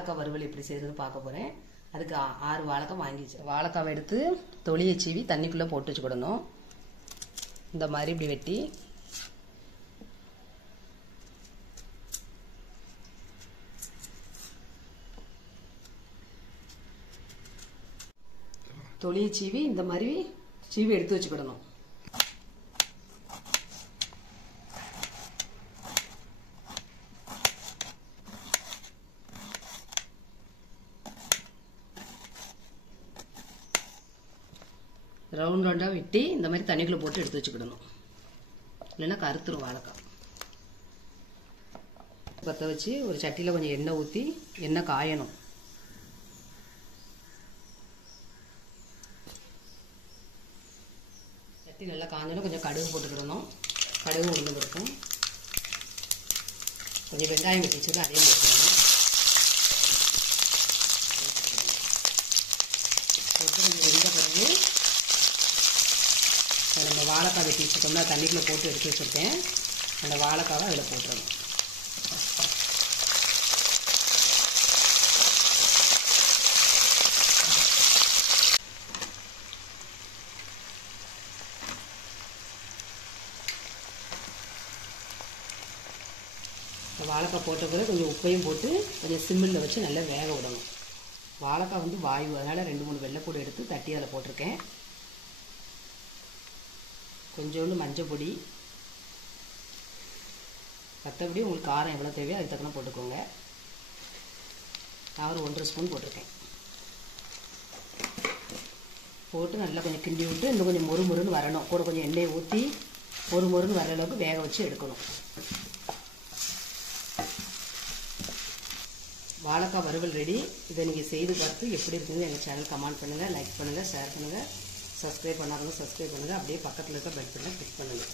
வாழைக்காய் வறுவல் எப்படி செய்யறதுன்னு பார்க்க போறேன். அதுக்கு 6 வாழைக்காய் வாங்கி வச்சேன். வாழைக்காவை எடுத்து தொலியை சீவி தண்ணிக்குள்ள போட்டு வச்சுக்கிடணும். இந்த மாதிரி இப்படி வெட்டி தொலியை சீவி இந்த மாதிரி சீவி எடுத்து வச்சுக்கிடணும். ரவுண்ட் ரவுண்டா வெட்டி இந்த மாதிரி தண்ணிக்குள்ள போட்டு எடுத்து வச்சுக்கிடணும். இல்லைன்னா கருத்துரும் வாழைக்காய். பற்ற வச்சு ஒரு சட்டியில் கொஞ்சம் எண்ணெய் ஊற்றி எண்ணெய் காயணும். சட்டி நல்லா காஞ்சோன்னா கொஞ்சம் கடுகு போட்டுக்கிடணும். கடுகு உளுந்து இருக்கும். கொஞ்சம் வெங்காயம் வெட்டி வச்சுட்டு அதையும் போட்டுக்கணும். போட்டு கொஞ்சம் வெந்த பிறகு நம்ம வாழைக்காய் வெட்டி வச்சுட்டோம்னா தண்ணிக்குள்ளே போட்டு எடுத்து வச்சுருக்கேன். அந்த வாழைக்காவை அதில் போட்டுறணும். வாழைக்காய் போட்ட பிறகு கொஞ்சம் உப்பையும் போட்டு கொஞ்சம் சிம்மில் வச்சு நல்லா வேக விடணும். வாழைக்காய் வந்து வாயு, அதனால் 2-3 வெள்ளைப்பூடு எடுத்து தட்டி அதில் போட்டிருக்கேன். கொஞ்சோண்டு மஞ்சள் பொடி, மற்றபடி உங்களுக்கு காரம் எவ்வளோ தேவையோ அதுக்கு தக்கன போட்டுக்கோங்க. நான் ஒரு 1½ ஸ்பூன் போட்டிருக்கேன். போட்டு நல்லா கொஞ்சம் கிண்டி விட்டு இன்னும் கொஞ்சம் மொறுமொறுன்னு வரணும். கூட கொஞ்சம் எண்ணெயை ஊற்றி மொறுமொறுன்னு வர அளவுக்கு வேக வச்சு எடுக்கணும். வாழைக்காய் வறுவல் ரெடி. இதை நீங்கள் செய்து பார்த்து எப்படி இருக்குன்னு எங்கள் சேனல் கமெண்ட் பண்ணுங்கள், லைக் பண்ணுங்கள், ஷேர் பண்ணுங்கள். சப்ஸ்கிரைப் பண்ணாதவங்க சப்ஸ்கிரைப் பண்ணுங்கள். அப்படியே பக்கத்தில் இருக்க பெல் பட்டனை கிளிக் பண்ணுங்கள்.